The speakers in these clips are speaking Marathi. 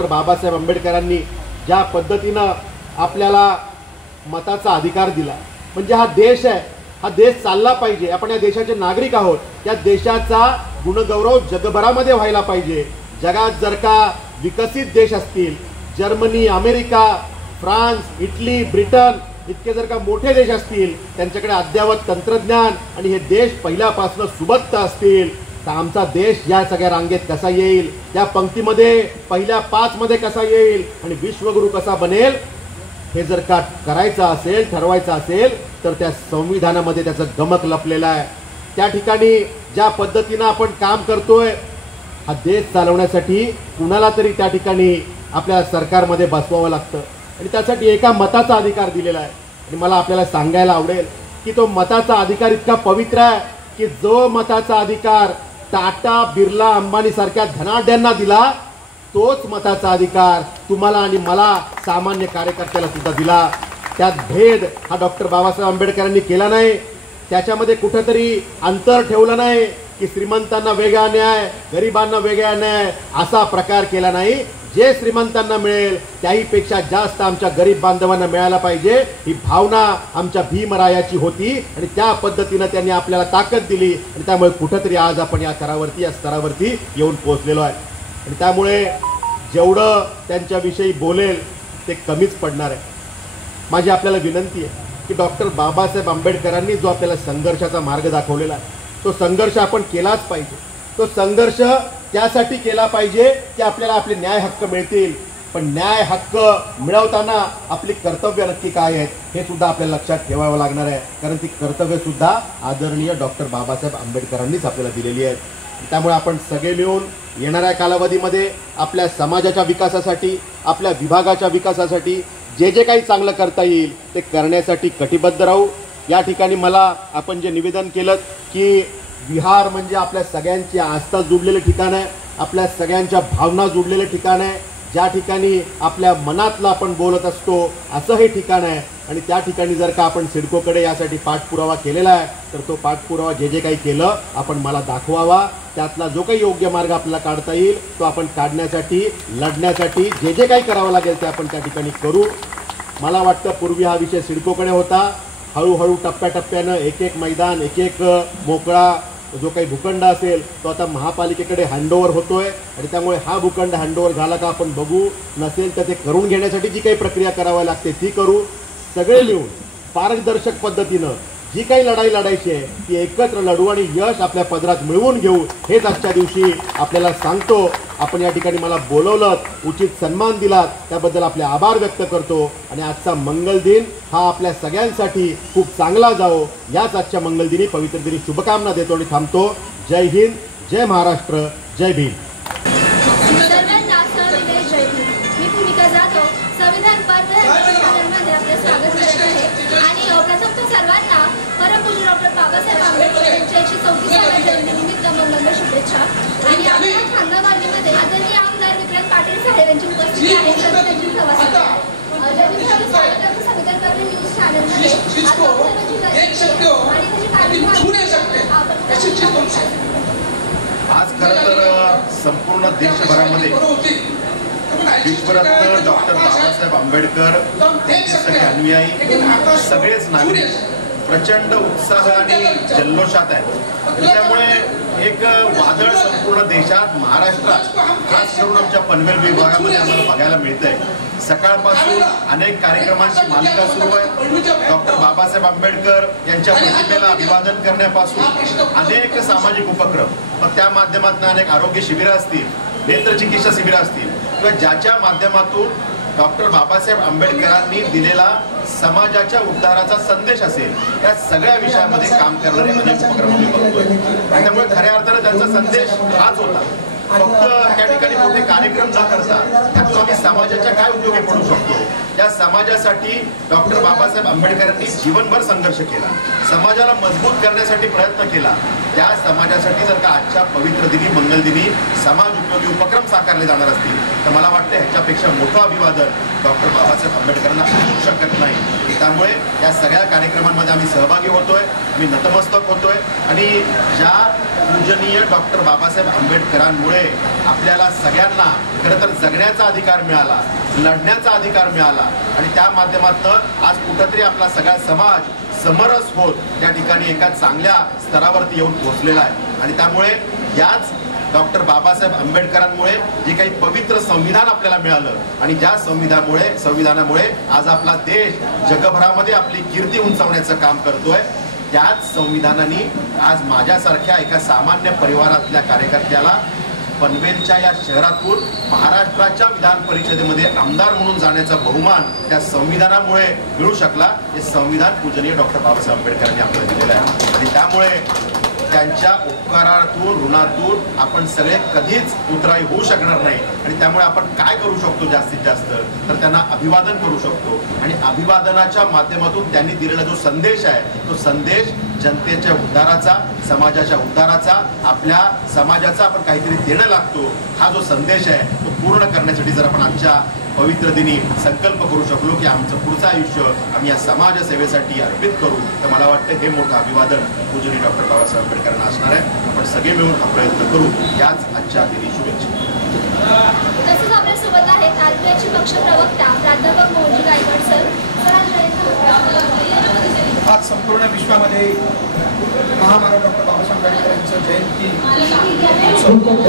डॉक्टर बाबासाहेब आंबेडकरांनी ज्या पद्धतीनं आपल्याला मताचा अधिकार दिला, म्हणजे हा देश आहे, हा देश चालला पाहिजे, आपण या देशाचे नागरिक आहोत, या देशाचा गुणगौरव जगभरामध्ये व्हायला पाहिजे। जगात जर का विकसित देश असतील, Germany, America, France, Italy, Britain इतके जर का मोठे देश असतील, त्यांच्याकडे अद्ययावत तंत्रज्ञान आणि हे देश पहिल्यापासून सुबत्त असतील, तर आमचा देश या सगळ्या रांगेत कसा येईल, या पंक्तीमध्ये पहिल्या 5 मध्ये कसा येईल आणि विश्वगुरू कसा बनेल, हे जर का करायचं असेल, ठरवायचं असेल, तर त्या संविधानामध्ये त्याचं गमक लपलेलं आहे। त्या ठिकाणी ज्या पद्धतीनं आपण काम करतोय, हा देश चालवण्यासाठी कुणाला तरी त्या ठिकाणी आपल्या सरकारमध्ये बसवावं लागतं आणि त्यासाठी एका मताचा अधिकार दिलेला आहे। आणि मला आपल्याला सांगायला आवडेल की तो मताचा अधिकार इतका पवित्र आहे की जो मताचा अधिकार टाटा, बिर्ला, अंबानी सारख्या धनाढ्यांना दिला, तोच मताचा अधिकार तुम्हाला आणि मला सामान्य कार्यकर्त्याला सुद्धा दिला। त्यात भेद हा डॉक्टर बाबासाहेब आंबेडकरांनी केला नाही, त्याच्यामध्ये कुठेतरी अंतर ठेवलं नाही की श्रीमंतांना वेगळा न्याय, गरिबांना वेगळा न्याय असा प्रकार केला नाही। जे श्रीमंतांना मिळेल त्याहीपेक्षा जास्त आमच्या गरीब बांधवांना मिळायला पाहिजे, ही भावना आमच्या भीमरायाची होती आणि त्या पद्धतीने त्यांनी आपल्याला ताकद दिली आणि त्यामुळे कुठेतरी आज आपण या स्तरावरती येऊन पोहोचलेलो आहे। आणि त्यामुळे जेवढं त्यांच्याविषयी बोलेल ते कमीच पडणार आहे। माझी आपल्याला विनंती आहे की डॉक्टर बाबासाहेब आंबेडकरांनी जो आपल्याला संघर्षाचा मार्ग दाखवलेला आहे, तो संघर्ष आपण केलाच पाहिजे। तो संघर्ष त्यासाठी केला पाहिजे की आपल्याला आपले न्याय हक्क मिळतील, पण न्याय हक्क मिळवताना आपली कर्तव्य नक्की काय आहेत हे सुद्धा आपल्याला लक्षात ठेवावं लागणार आहे, कारण ती कर्तव्य सुद्धा आदरणीय डॉक्टर बाबासाहेब आंबेडकरांनीच आपल्याला दिलेली आहेत। त्यामुळे आपण सगळे मिळून येणाऱ्या कालावधीमध्ये आपल्या समाजाच्या विकासासाठी, आपल्या विभागाच्या विकासासाठी जे जे काही चांगलं करता येईल ते करण्यासाठी कटिबद्ध राहू। या ठिकाणी मला आपण जे निवेदन केलं की विहार म्हणजे आपल्या सगळ्यांची आस्था जुडलेलं ठिकाण आहे, आपल्या सगळ्यांच्या भावना जुडलेलं ठिकाण आहे, ज्या ठिकाणी आपल्या मनातलं आपण बोलत असतो असं हे ठिकाण आहे। आणि त्या ठिकाणी जर का आपण सिडकोकडे यासाठी पाठपुरावा केलेला आहे, तर तो पाठपुरावा जे जे काही केलं आपण मला दाखवावा, त्यातला जो काही योग्य मार्ग आपल्याला काढता येईल तो आपण काढण्यासाठी, लढण्यासाठी जे जे काही करावं लागेल ते आपण त्या ठिकाणी करू। मला वाटतं पूर्वी हा विषय सिडकोकडे होता, हळूहळू टप्प्याटप्प्यानं एक एक मैदान, एक एक मोकळा जो काही भूखंड असेल तो आता महापालिकेकडे हँडओव्हर होतोय आणि त्यामुळे हा भूखंड हँडओव्हर झाला का आपण बघू, नसेल तर ते करून घेण्यासाठी जी काही प्रक्रिया करावी लागते ती करू। सगळे मिळून पारदर्शक पद्धतीनं जी काही लढाई लढायची आहे ती एकत्र लढू आणि यश आपल्या पदरात मिळवून घेऊ, हेच आजच्या दिवशी आपल्याला सांगतो। आपण या ठिकाणी मला बोलवलं, उचित सन्मान दिलात, त्याबद्दल आपले आभार व्यक्त करतो आणि आजचा मंगल दिन हा आपल्या सगळ्यांसाठी खूप चांगला जाओ, याच आजच्या मंगल दिनी, पवित्र दिनी शुभकामना देतो आणि थांबतो। जय हिंद, जय महाराष्ट्र, जय भीम। मी भूमिका जातो संविधान चॅनलमध्ये आपले स्वागत करत आहे आणि प्रथम तो सर्वांना परमपूज्य डॉक्टर बाबासाहेब आंबेडकर यांच्या 134व्या जयंतीनिमित्त मंगलमय शुभेच्छा। आणि आपल्या खांदाबादीमध्ये आदरणीय आमदार विक्रांत पाटील साहेब यांची उपस्थिती आहे, सर्व त्यांची सभासद आहे। जयंतीसाठी स्वागत संविधान पर्व न्यूज चॅनलमध्ये आज खरं तर संपूर्ण देशभरामध्ये विश्वरत्न डॉक्टर बाबासाहेब आंबेडकर त्यांचे सगळे अनुयायी, सगळेच नागरिक प्रचंड उत्साह आणि जल्लोषात आहेत। त्यामुळे एक वादळ संपूर्ण देशात, महाराष्ट्रात, खास करून आमच्या पनवेल विभागामध्ये आम्हाला बघायला मिळतंय। सकाळपासून अनेक कार्यक्रमांची मालिका सुरू आहे। डॉक्टर बाबासाहेब आंबेडकर यांच्या प्रतिमेला अभिवादन करण्यापासून अनेक सामाजिक उपक्रम, मग त्या माध्यमातून अनेक आरोग्य शिबिरं असतील, नेत्रचिकित्सा शिबिरं असतील किंवा ज्याच्या माध्यमातून डॉक्टर बाबासाहेब आंबेडकरांनी दिलेला समाजाच्या उद्धाराचा संदेश असेल, या सगळ्या विषयामध्ये काम करणारे अनेक उपक्रम आम्ही बघतोय। त्यामुळे खऱ्या अर्थाने त्यांचा संदेश हाच होता, फक्त त्या ठिकाणी मोठे कार्यक्रम न करता त्यातून आम्ही समाजाच्या काय उपयोगी पडू शकतो, या समाजासाठी डॉक्टर बाबासाहेब आंबेडकरांनी जीवनभर संघर्ष केला, समाजाला मजबूत करण्यासाठी प्रयत्न केला। त्या समाजासाठी जर का आजच्या पवित्र दिनी, मंगल दिनी समाज उपयोगी उपक्रम साकारले जाणार असतील तर मला वाटतं ह्याच्यापेक्षा मोठं अभिवादन डॉक्टर बाबासाहेब आंबेडकरांना होऊ शकत नाही. त्यामुळे या सगळ्या कार्यक्रमांमध्ये आम्ही सहभागी होतोय, आम्ही नतमस्तक होतोय आणि ज्या पूजनीय डॉक्टर बाबासाहेब आंबेडकरांमुळे आपल्याला सगळ्यांना खरं तर जगण्याचा अधिकार मिळाला, लढण्याचा अधिकार मिळाला आणि त्या माध्यमातून आज कुठंतरी आपला सगळा समाज समरस होत त्या ठिकाणी एका चांगल्या स्तरावरती येऊन पोहोचलेला आहे. आणि त्यामुळे याच डॉक्टर बाबासाहेब आंबेडकरांमुळे जे काही पवित्र संविधान आपल्याला मिळालं आणि ज्या संविधानामुळे आज आपला देश जगभरामध्ये आपली कीर्ती उंचावण्याचं काम करतोय, त्याच संविधानाने आज माझ्यासारख्या एका सामान्य परिवारातल्या कार्यकर्त्याला पनवेलच्या या शहरातून महाराष्ट्राच्या विधान परिषदेमध्ये आमदार म्हणून जाण्याचा बहुमान त्या संविधानामुळे मिळू शकला. हे संविधान पूजनीय डॉक्टर बाबासाहेब आंबेडकरांनी आपल्याला दिलेलं आहे आणि त्यामुळे त्यांच्या उपकारातून ऋणातून आपण सगळे कधीच उतराई होऊ शकणार नाही. आणि त्यामुळे आपण काय करू शकतो जास्तीत जास्त तर त्यांना अभिवादन करू शकतो आणि अभिवादनाच्या माध्यमातून त्यांनी दिलेला जो संदेश आहे तो संदेश जनतेच्या उद्धाराचा, समाजाच्या उद्धाराचा, आपल्या समाजाचा आपण काहीतरी देणं लागतो हा जो संदेश आहे तो पूर्ण करण्यासाठी जर आपण आजच्या पवित्र दिनी संकल्प करू शकलो की आमचं पुढचं आयुष्य आम्ही या समाजसेवेसाठी अर्पित करू, तर मला वाटतं हे मोठं अभिवादन पूजनीय डॉक्टर बाबासाहेब आंबेडकरांना असणार आहे. आपण सगळे मिळून हा प्रयत्न करू. याच आजच्या दिनी शुभेच्छा. तसेच आपल्यासोबत आहेत आरपीआयचे पक्ष प्रवक्ता प्राध्यापक मोहनजी गायकवाड सर. आज संपूर्ण विश्वामध्ये महामानव डॉक्टर बाबासाहेब आंबेडकर यांचं जयंती संपूर्ण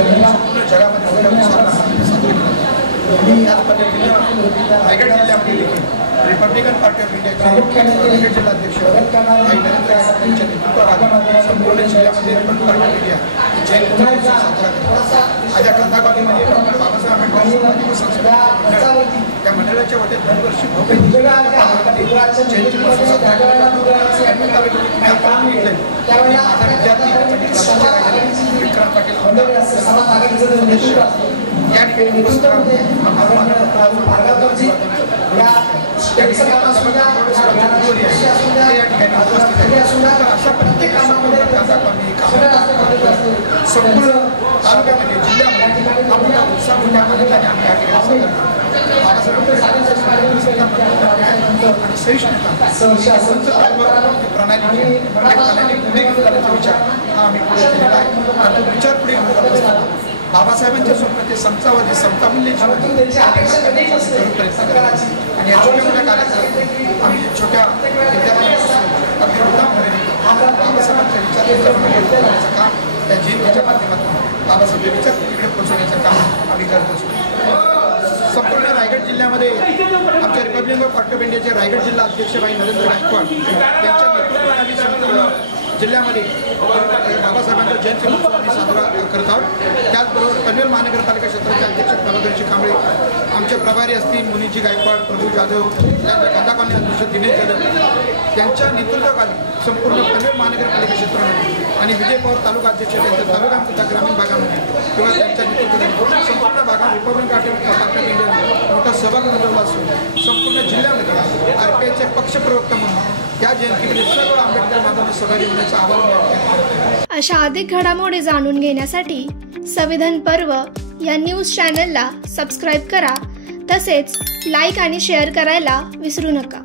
जगामध्ये साजरी करतात आणि याच पद्धतीने रायगड जिल्ह्यामध्ये देखील रिपब्लिकन पार्टी ऑफ इंडियाचे रायगड जिल्हाध्यक्ष नरेंद्र यांच्या नेतृत्वाखाली संपूर्ण जिल्ह्यामध्ये रिपब्लिकन पार्टी ऑफ इंडिया जयंती साजरा करतात. आज या कंधाकॉलनीमध्ये डॉक्टर बाबासाहेब आंबेडकर सांस्कृतिक त्या मंडळाच्या वतीने दरवर्षी भव्य जयंती साजरा माझा विद्यार्थी विक्रांत पाटील या ठिकाणी अशा प्रत्येक संपूर्ण तालुक्यामध्ये जिल्ह्यामध्ये आपण उत्साह मोठ्या पद्धतीने आम्ही या ठिकाणी आणि सहिष्णुता प्रणाली पुढे घेऊन जाण्याचा विचार हा आम्ही पुढे केलेला आहे. आणि तो विचार पुढे घेऊन जात असताना बाबासाहेबांच्या स्वप्न ते समतावादी समतामूल्य प्रयत्न करायचे आणि या छोट्या मोठ्या कार्यक्रमात आम्ही छोट्या बाबासाहेबांच्या विचारांचं काम त्या जयंतीच्या माध्यमातून बाबासाहेब विचार तिकडे पोहोचवण्याचं काम आम्ही करत असतो. संपूर्ण रायगड जिल्ह्यामध्ये आमच्या रिपब्लिकन पार्टी ऑफ इंडियाचे रायगड जिल्हा अध्यक्ष भाई नरेंद्र गायकवाड यांच्या नेतृत्वाखाली संपूर्ण जिल्ह्यामध्ये बाबासाहेबांचा जयंती महोत्सव आम्ही साजरा करत आहोत. त्याचबरोबर पनवेल महानगरपालिका क्षेत्राचे अध्यक्ष प्रभाकरजी कांबळे, आमचे प्रभारी असतील मुनीजी गायकवाड, प्रभू जाधव, त्यांच्या कांदाकॉलनी अध्यक्ष दिनेश जाधव यांच्या नेतृत्वाखाली संपूर्ण पनवेल महानगरपालिका क्षेत्रामध्ये आणि विजय पवार तालुका अध्यक्ष त्यांच्या तालुका तथा ग्रामीण भागामध्ये किंवा त्यांच्या नेतृत्वाखाली संपूर्ण भागात रिपब्लिकन पार्टी ऑफ इंडियाने मोठा सहभाग नोंदवला असून संपूर्ण जिल्ह्यामध्ये आरपीआयचे पक्ष प्रवक्ता म्हणून त्या जयंतीमध्ये सर्व आंबेडकर बांधवांना सहभागी होण्याचं आवाहन. अशा अधिक घडामोडी जाणून घेण्यासाठी संविधान पर्व या न्यूज चॅनलला सबस्क्राईब करा, तसेच लाईक आणि शेअर करायला विसरू नका.